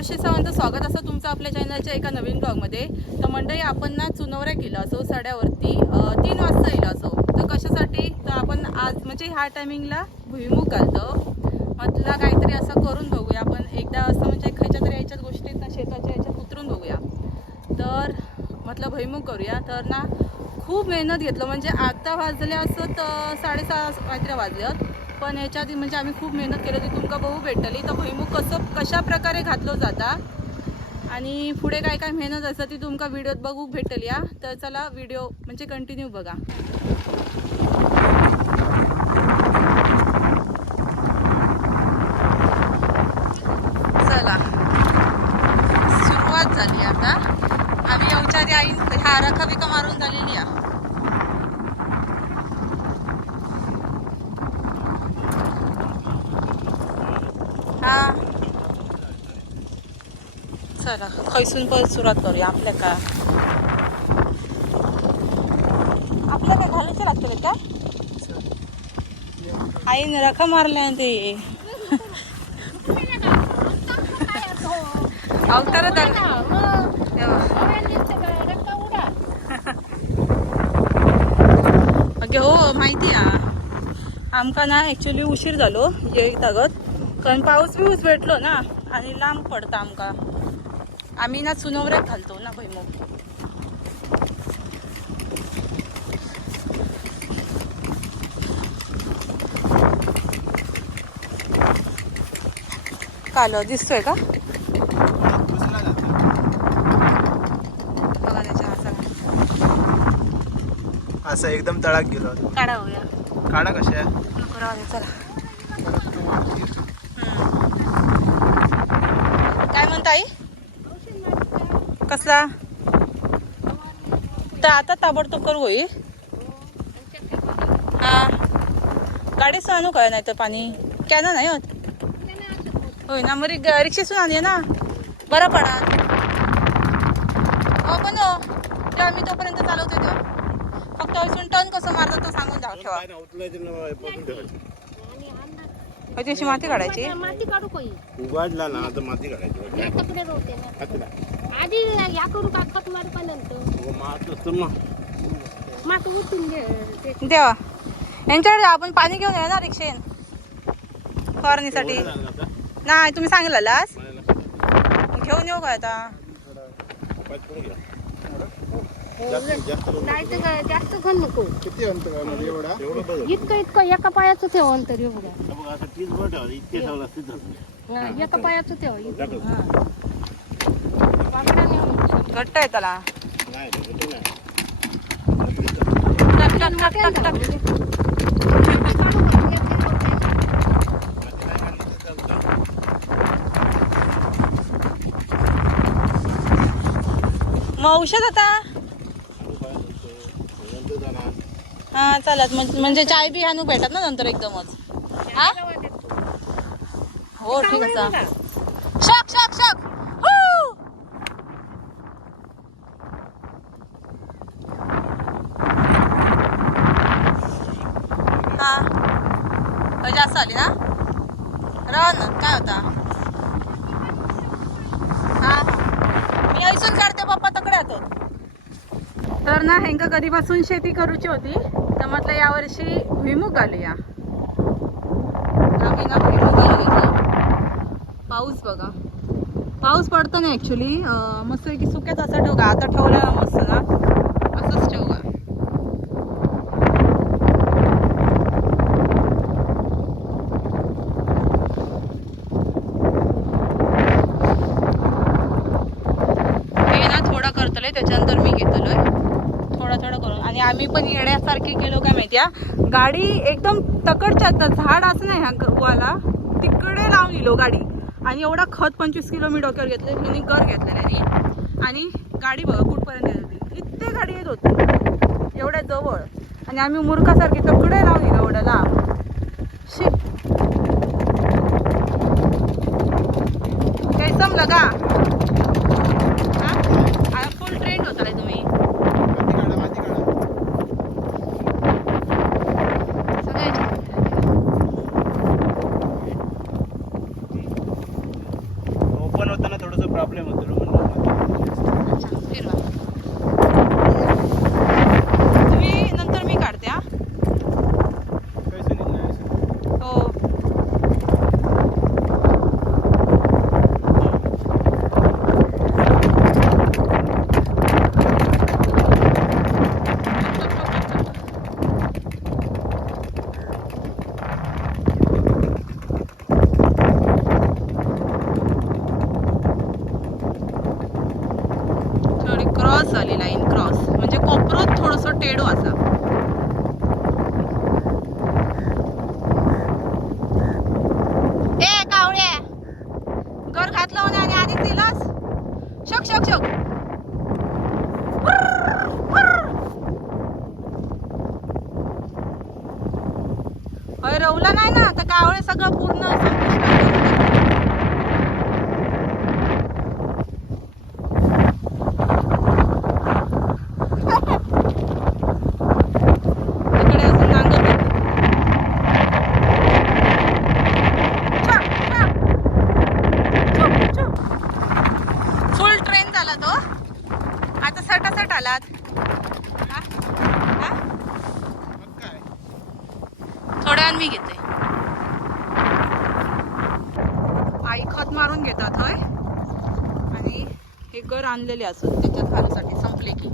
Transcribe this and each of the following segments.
ऋषी सावंत, स्वागत असं तुमचं आपल्या चॅनलच्या एका नवीन ब्लॉगमध्ये. तर मंडळी, आपण ना चुनवऱ्या केलं असो साड्यावरती 3 वाजता येईल असो. तर कशासाठी, तर आपण आज म्हणजे ह्या टायमिंगला भुईमुग घालतो. म्हटलं काहीतरी असं करून बघूया आपण एकदा, असं म्हणजे खायच्या तरी याच्यात गोष्टीत ना शेताच्या याच्यात उतरून बघूया. तर म्हटलं भुईमुग करूया. तर ना खूप मेहनत घेतलं, म्हणजे आता वाजले असं तर 6:30 काहीतरी वाजल्यात. पण याच्या आधी म्हणजे आम्ही खूप मेहनत केली, ती तुमका बघू भेटली. तर भुईमुग कशा प्रकारे घातलं जाता आणि पुढे काय काय मेहनत असतं ती तुमका व्हिडिओत बघू भेटली. या तर चला व्हिडिओ म्हणजे कंटिन्यू बघा. चला सुरुवात झाली. आता आम्ही येऊच्या आधी आई हा रखा बिका मारून झालेली आहे. हा चला खैसून परत सुरुवात करूया. आपल्या काय घालायचे लागतील का आईने रखा मारल्या ते अवतार अगे हो माहिती आहे. आमका ना ॲक्च्युली उशीर झालो येतागत, कारण पाऊस बिऊस भेटलो ना आणि लांब पडता आमका. आम्ही ना चुनवऱ्यात घालतो ना भुईमुग. काल दिसतोय का बघा त्याच्या असं एकदम तळाक गेलो. काढा होऊया. काढा कशा नको राहू दे, चला. काय म्हणता आई? कसला तर आता ताबडतोब करू होई. हा गाडीच आणू काय, नाही तर पाणी कॅन नाही होत होय ना. मग रिक्षेसून आणूया ना, बरा पडा. हो पण हो ते आम्ही तोपर्यंत चालवतो तो. फक्त असून टर्न कसं मारतो तो सांगून जाऊ ठेवा. अशी माती काढायची. माती काढू काही उघडला ना आता माती काढायची. कपडे रोवते ना. आधी या करू का खत मारू का नंतर मात असतं मग मात उठून घे देवा यांच्याकडे आपण पाणी घेऊन या ना रिक्षेन फवारणीसाठी. नाही तुम्ही सांगितलेलास घेऊन येऊ का आता. नाही तर जास्त घन नको. किती अंतर आहे एवढा? इतकं एका पायाचं ठेव अंतर एवढं. आता 30 बोट आहे, इतके ठेवला सिद्ध. एका पायाचं ठेव. घट्ट आहे त्याला. नाही ते नाही. टक टक टक टक. मग औषध आता हा चालत म्हणजे चाय बी आणू भेटत ना नंतर एकदमच. हा हो ठीक आहे. शक शक शक हा जास्त आली ना रन काय होता. हा मी ऐसून काढते पप्पा तकडे येतो. तर ना हेंका कधीपासून शेती करूची होती, तर म्हटलं यावर्षी भुईमुग घालूया. आम्ही ना भुईमुग घालू घेतलं. पाऊस बघा, पाऊस पडतो ना ॲक्च्युली. मस्त की सुक्यात असं ठेवू का, आता ठेवला मस्त ना असंच ठेवू का. हे ना थोडा करतलोय, त्याच्यानंतर मी घेतलोय थोडा थोडा करून. आणि आम्ही पण येण्यासारखे केलो काय माहिती आहे, गाडी एकदम तकडच्या झाड असं नाही ह्या वाला तिकडे लावून दिलो गाडी. आणि एवढा खत 25 किलो मी डोक्यावर घेतले, मी घर घेतलेलं आणि गाडी बघा कुठपर्यंत येत होती. इतके गाडी येत होती एवढ्या जवळ, आणि आम्ही मूर्खासारखे तकडे लावून दिलो एवढ्या लांब. काही जमलं का फुल ट्रेंड होता रे तुम्ही. ओपन होताना थोडं क्रॉस झाली लाईन क्रॉस म्हणजे कोपरोत थोडंसं टेडो असा. ए कावळे घर घातलं म्हणे आणि आधीच दिलास. शक शक शक. अरे रवला नाही ना तर कावळे सगळं पूर्ण संपुष्टात करून टाकलं. तिकडे अजून नांगर होतं. फुल ट्रेन झाला तो. आता सटासट आलात. हा? हा? थोड्या वेळाने मी घेते. आई खत मारून घेतात होय आणि हे घर आणलेले असून त्याच्यात घालूसाठी संपले की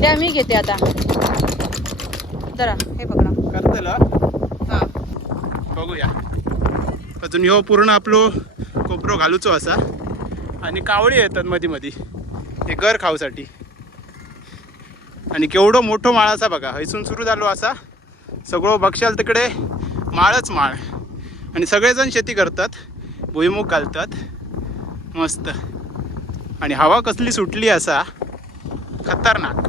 द्या मी घेते आता. जरा हे पकडा. करतला हा बघूया. अजून ह्यो पूर्ण आपलो कोपरो घालूचो असा आणि कावळी येतात मधी मधी हे घर खाऊसाठी. आणि केवढो मोठो माळ असा बघा. हयसून सुरू झालो असा सगळं बघशाल तिकडे माळच माळ. आणि सगळेजण शेती करतात, भुईमुग घालतात मस्त. आणि हवा कसली सुटली असा खतरनाक.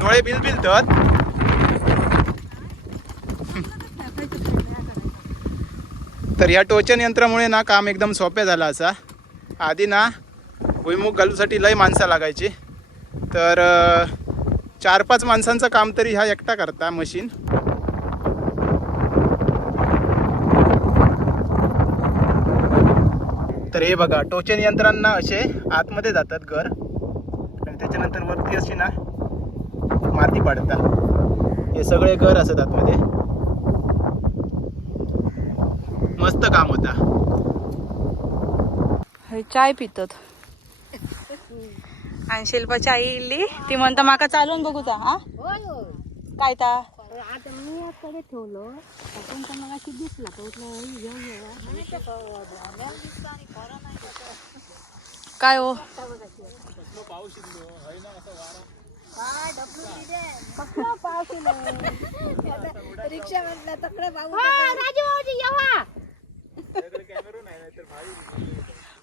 डोळे बिलबिलतात. तर या टोचन यंत्रामुळे ना काम एकदम सोपे झालं असा. आधी ना भुईमुग घालूसाठी लय माणसं लागायची. तर 4-5 माणसांचं काम तरी हा एकटा करता मशीन. तर हे बघा टोचन यंत्रांना असे आतमध्ये जातात घर आणि त्याच्यानंतर वरती अशी ना माती पाडतात. हे सगळे घर असत आतमध्ये. मस्त काम होता. हे चाय पितात आणि शिल्पा चाय इल्ली ती म्हणता माका चालवून बघूचा. हा होय होय. काय ता आता मी याकडे ठेवलो आपण तर मग अशी दिसला तर उठलं घेऊन काय हो रिक्षा म्हटलं तकडे राजूभाऊजी येवा.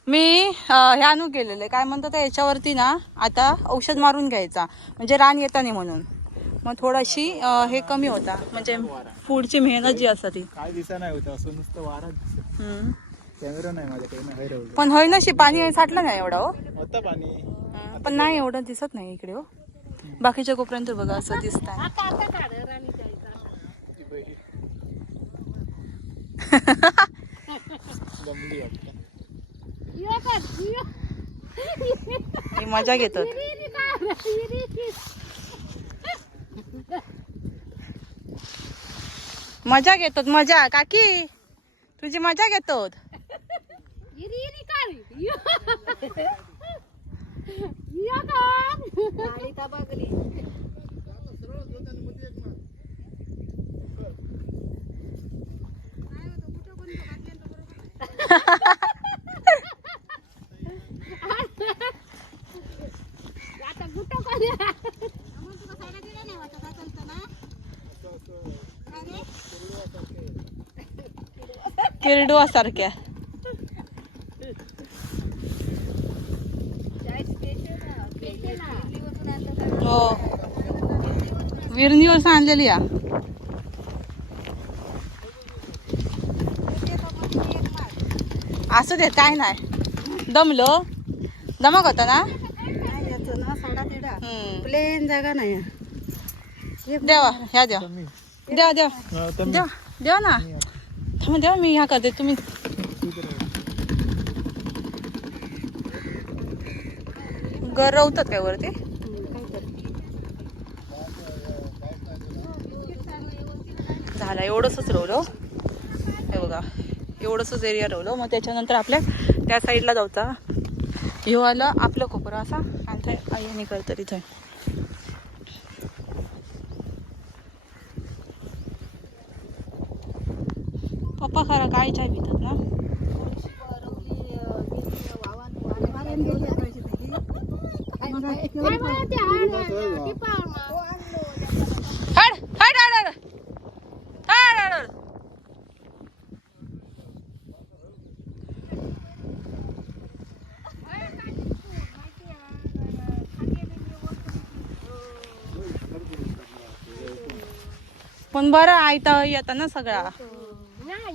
मी ह्यानू केलेलं काय म्हणतात याच्यावरती ना आता औषध मारून घ्यायचा म्हणजे रान येता नाही म्हणून. मग थोडीशी हे कमी होता म्हणजे पुढची मेहनत जी असते ती. काय दिसा नाही होतं असं नुसतं वारा दिसत. कॅमेरा नाही माझ्याकडे. पण होय नशी पाणी साठलं नाही एवढं हो. होता पाणी पण नाही एवढं दिसत नाही इकडे हो. बाकीच्या कोपऱ्यात बघा असं दिसत आहे. आता आता काढ राणीच्या जमली वाटतं. ही मजा घेतात. मजा घेतात मजा. काकी तुझी मजा घेतात. आता गुट्टा किरडुआ सारख्या. हो विरणीवर आणलेली या. असू दे काय नाही. दमलो दमक होता ना. प्लेन जागा नाही. देवा ह्या देवा देवा देवा देवा देवा ना. थांबा देवा मी ह्या करते तुम्ही. गरवतात काय वरती. झालं एवढंच रवलं हे बघा. एवढंच एरिया रवलं. मग त्याच्यानंतर आपल्या त्या साईडला जाऊचा. ह्यो आला आपलं कोपरा असा आणि ते आईने करतं तिथे. पप्पा खरं काय चाय पितात ना. हड हड हड हड हड हड. पण बरं आयता येता ना सगळा.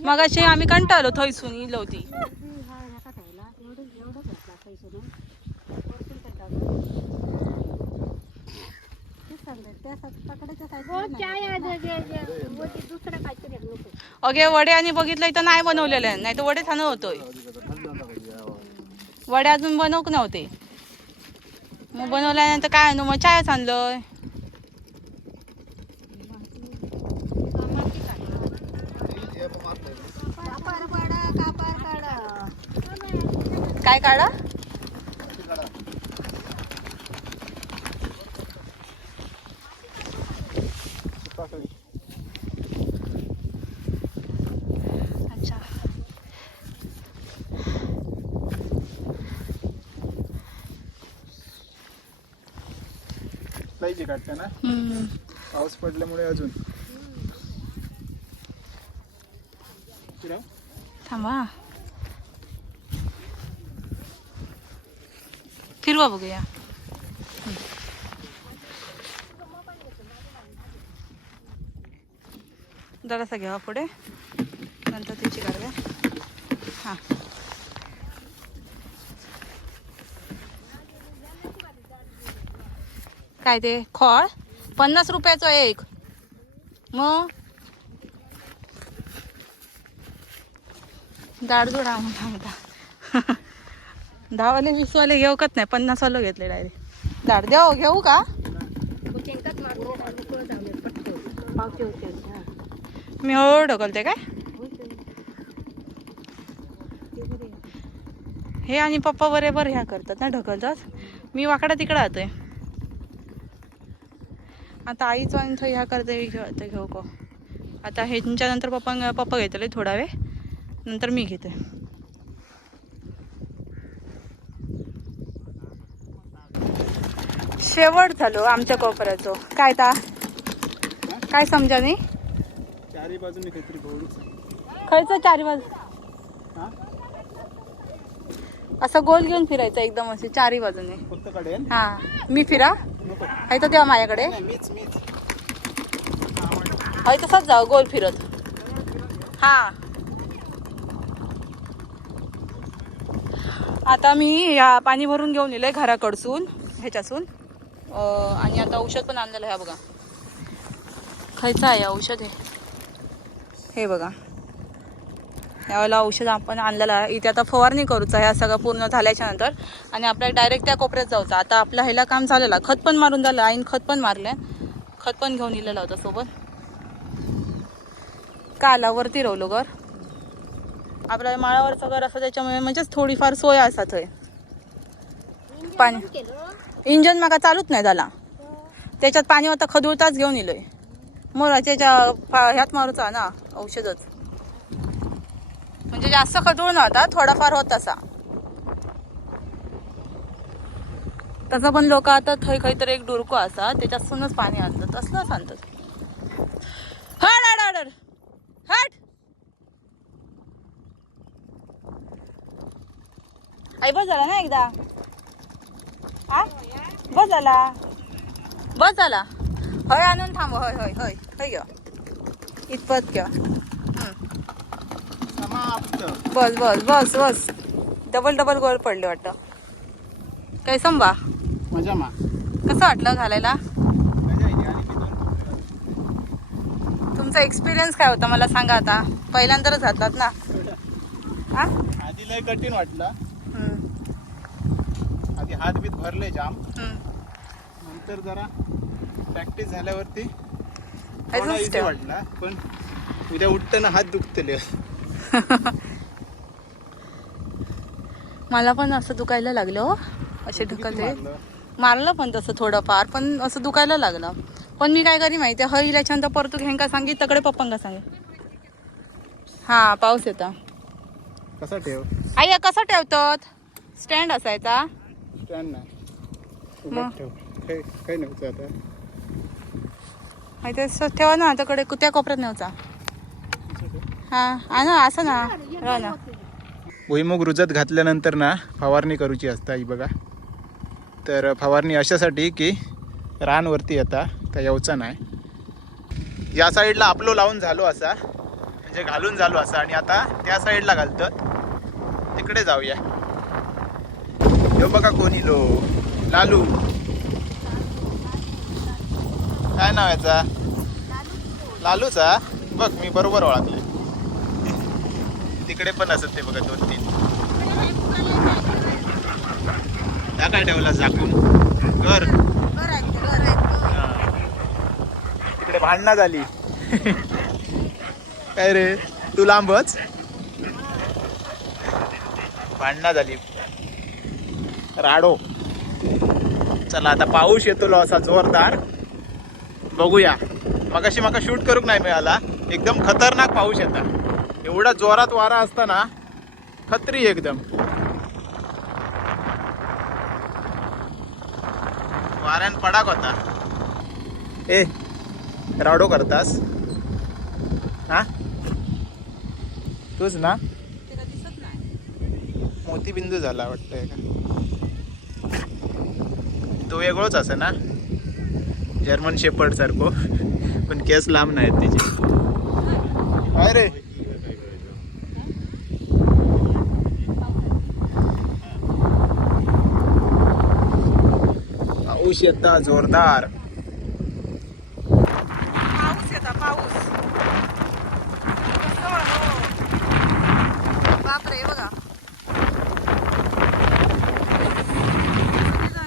मगाशी आम्ही कंटाळलो थैसून इलो होती. अगे वडे आणि बघितलं इथं नाही बनवलेले, नाही तर वडे छान होतोय. वडे अजून बनवक नव्हते, मग बनवल्यानंतर काय मग चायच आणलोय. काय काढा? अच्छा. पाहिजे काढते ना, पाऊस पडल्यामुळे अजून थांबा फिरवा बघूया. जरासा घ्यावा पुढे, नंतर त्याची काढूया. हां काय ते खळ 50 रुपयाचं एक. मग दाडजोड सांगता 10 वाले 20 वाले घेऊकच नाही, 50 वाले घेतले डायरेक्ट. दाड देऊ घेऊ का? मी हळूहळू ढकलते काय हे, आणि पप्पा बरोबर ह्या करतात ना, ढकलतात. मी वाकडा तिकडे राहतोय. आता आईचं आणि ह्या करते घेऊ का. आता ह्यांच्या नंतर पप्पा घेतले थोडा वेळ, नंतर मी घेते. शेवट झालो आमच्या कोपऱ्याचं. काय ता काय समजा नाही. चारी बाजूने काहीतरी खायचं चारी बाजू असं गोल घेऊन फिरायचं एकदम असे चारी बाजूने. फक्त काढेल. हा मी फिरा आहे तर तेव्हा माझ्याकडे आहे तसंच जाऊ गोल फिरत. हा आता मी या पाणी भरून घेऊन येलंय घराकडसून ह्याच्यासून, आणि आता औषध पण आणलेलं आहे. बघा खायचं आहे औषध हे बघा. यावेळेला औषध आपण आणलेलं आहे. इथे आता फवारणी करूचा ह्या सगळं पूर्ण झाल्याच्या नंतर, आणि आपल्याला डायरेक्ट त्या कोपऱ्यात जाऊचं. आता आपलं ह्याला काम झालेलं, खत पण मारून झालं. आईन खत पण मारलंय, खत पण घेऊन इलेलं होतं सोबत. काला वरती रावलो घर, आपल्याला माळावरचं घर असं, त्याच्यामुळे म्हणजेच थोडीफार सोय असतात. पाणी इंजन मागा चालूच नाही झाला, त्याच्यात पाणी होता खदुळताच घेऊन इलोय. मग त्याच्या ह्यात मारूचा ना औषधच, म्हणजे जास्त खदूळ नव्हता, थोडाफार होत तसा. तसं पण लोक आता थंय काहीतरी एक डुरको असा त्याच्यातूनच पाणी आणतात, असलंच आणतात. हट हट हट हट. आई बस झाला ना एकदा. हा बस झाला, बस झाला. हय आणून थांब. हय हय हय हय घ्या इतपत घ्या. बस बस बस बस. डबल डबल गोल पडले वाटतं. काय संभा मजा मा कसं वाटलं घालायला? तुमचा एक्सपिरियन्स काय होता मला सांगा. आता पहिल्यांदाच घातलात ना. हा आधी लय कठीण वाटलं. आधी हात बीत भरले जाम, नंतर जरा प्रॅक्टिस झाल्यावरती थोडा इझी वाटला. पण उद्या उठताना हात दुखतले. मला पण असं दुखायला लागलं, असे ढकलते मारलं पण तसं थोडंफार, पण असं दुखायला लागलं. पण मी काय करी माहिती हईला छान परतू हेंका सांगी तकडे पप्पांका सांगे. हा पाऊस येतो. कसा ठेव आई कसा ठेवतात? स्टँड असायचा. स्टँड नाही मग? उभं ठेव. काही नव्हतं आता. आई ते ठेवा ना त्याकडे त्या कोपऱ्यात न्यायचा. हा ना असं ना राह ना. भुईमुग रुजत घातल्यानंतर ना फवारणी करूची असता ही बघा. तर फवारणी अशासाठी की रानवरती येता तर येवचा नाही. या साईडला आपलो लावून झालो असा म्हणजे घालून झालो असा आणि आता त्या साईडला घालतात. तिकडे जाऊया. यो बघा कोणी लो लालू काय नाव याचा? लालूचा. बघ मी बरोबर ओळखले. तिकडे पण असत ते बघा 2-3. त्या काय ठेवला झाकून घर. तिकडे भांडणं झाली. काय रे तू लांबच. भांडणं झाली. राडो. चला आता पाऊस येतो असा जोरदार. बघूया. मगाशी माका शूट करूक नाही मिळाला. एकदम खतरनाक पाऊस येता. एवढा जोरात वारा असताना खत्री एकदम. वाऱ्यान पडाक होता. ए राडो करतास हा तूच ना. दिसत नाही. मोतीबिंदू झाला वाटतंय का. तो वेगळोच असे ना जर्मन शेपर्ड सारखो पण केस लांब नाहीत त्याचे. काय रे पाऊस येता जोरदार. पाऊस येता पाऊस. कसं वाढो. बापरे बघा.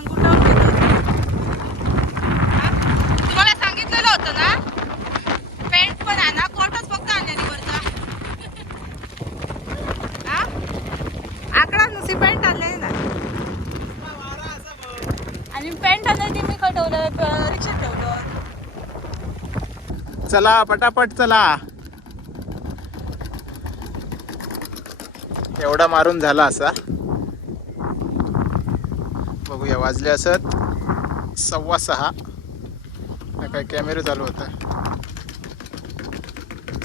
गुंडाळून घेतात. तुम्हाला सांगितलेलं होतं ना पेंट पण आणा. कोटच फक्त आणलेली वरचा. हा आकडा नुसती पेंट आणलेली ना. आणि पेंट आणली ती मी खटवलं रिक्षात ठेवलं. चला पटापट चला. एवढा मारून झाला असा. बघूया वाजले असत 6:15. काय कॅमेरा चालू होता.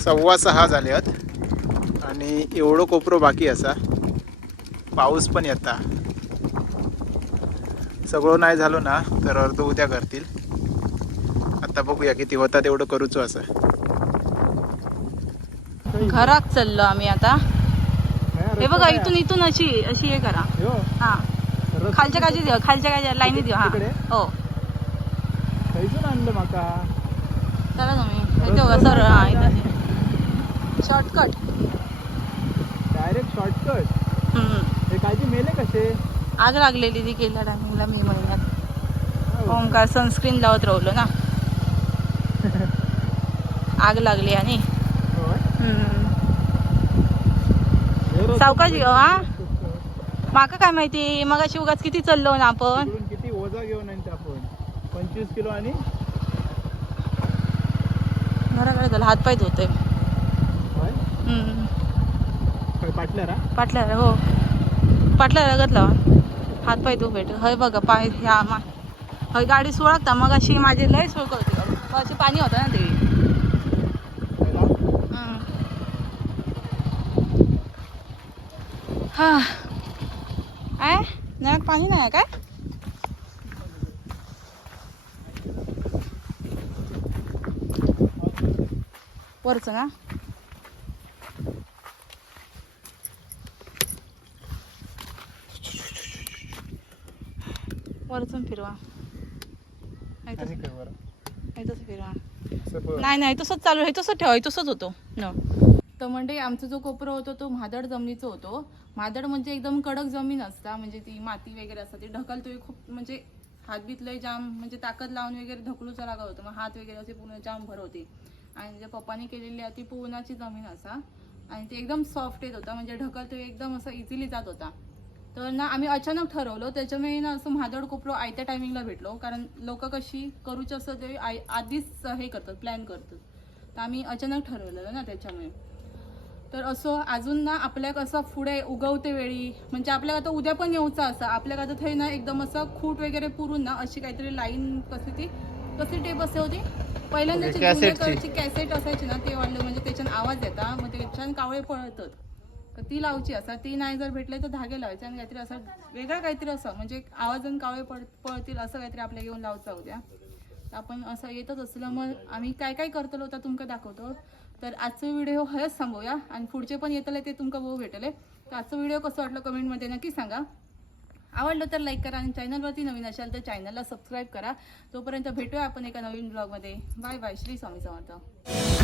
6:15 झाले आहेत आणि एवढं कोपरो बाकी असा. पाऊस पण येता. सगळं नाही झालो ना तर अर्ध उद्या करतील. आता बघूया किती होता तेवढं करूचो असं. घरात चाललो आम्ही आता. हे बघा इथून अशी हे करा. हा खालच्या खालच्या लाईनी देऊ. हा हो आणलं माका. चला तुम्ही इथे बघा सर. हा इथे शॉर्टकट. Direct shortcut. हे काळजी मेले कसे. आग लागलेली ती गेल्या टायमिंगला मे महिन्यात. ओंकार सनस्क्रीन लावत राहिलो ना. आग लागली आणि सावकाश घेऊ. हा माका काय माहिती मगाशी उगाच किती चाललो ना आपण. किती ओझा घेऊन आपण 25 किलो आणि घराकडे झालं हातपाय धुतोय. पाटल्या हो पाटल्या लागतला हातपाय धुवून भेट. हय बघा पाय ह्या हय गाडी सोळगता मग अशी माझी लय सोळक होती. मग पाणी होतं ना ते. हा काय नळात पाणी नाही काय. वरचं ना वरचून फिरवा. फिरवा. नाही तसंच चालू आहे. तसंच ठेवा. तसंच होतो न. तर म्हणजे आमचा जो कोपरा होतो तो म्हादड जमिनीचा होतो. म्हादड म्हणजे एकदम कडक जमीन असता. म्हणजे ती माती वगैरे असतात ती ढकलतोय खूप. म्हणजे हात बीतलंय जाम म्हणजे ताकद लावून वगैरे ढकलूचा लागा होतं. मग हात वगैरे असे पूर्ण जाम भर होते. आणि जे पप्पाने केलेली आहे ती पूर्णाची जमीन असा. आणि ते एकदम सॉफ्ट येत होता. म्हणजे ढकलतोय एकदम असं इझिली जात होता. तर ना आम्ही अचानक ठरवलं. त्याच्यामुळे ना असं म्हादड कोपरो आयत्या टायमिंगला भेटलो. कारण लोक कशी करूच असं ते आधीच हे करतात प्लॅन करतात. तर आम्ही अचानक ठरवलेलं ना त्याच्यामुळे. तर असो अजून ना आपल्याक असं पुढे उगवते वेळी म्हणजे आपल्याला आता उद्या पण येऊचा असा आपल्याला आता थंय ना एकदम असं खूट वगैरे पुरून ना अशी काहीतरी लाईन कसली टेप असते होती पहिल्यांदा जुन्याकडची कॅसेट असायची ना ते वाढलं म्हणजे त्याच्यानं आवाज येता मग त्याच्यानं कावळे पळतात तर ती लावची असा ती नाही जर भेटले तर धागे लावायचे आणि काहीतरी असं वेगळं काहीतरी असं म्हणजे आवाजानं कावळे पळतील असं काहीतरी आपल्या घेऊन लावचा उद्या तर आपण असं येतच असलं मग आम्ही काय काय करतलो होता तुमका दाखवतो तर आजचा व्हिडिओ हयच थांबूया आणि पुढचे पण येतले ते तुमका बघू भेटले तर आजचा व्हिडिओ कसं वाटलं कमेंटमध्ये नक्की सांगा आवडलं तर लाईक करा आणि चॅनलवरती नवीन असाल तर चॅनलला सबस्क्राईब करा तोपर्यंत भेटूया आपण एका नवीन ब्लॉगमध्ये बाय बाय श्री स्वामी समर्थ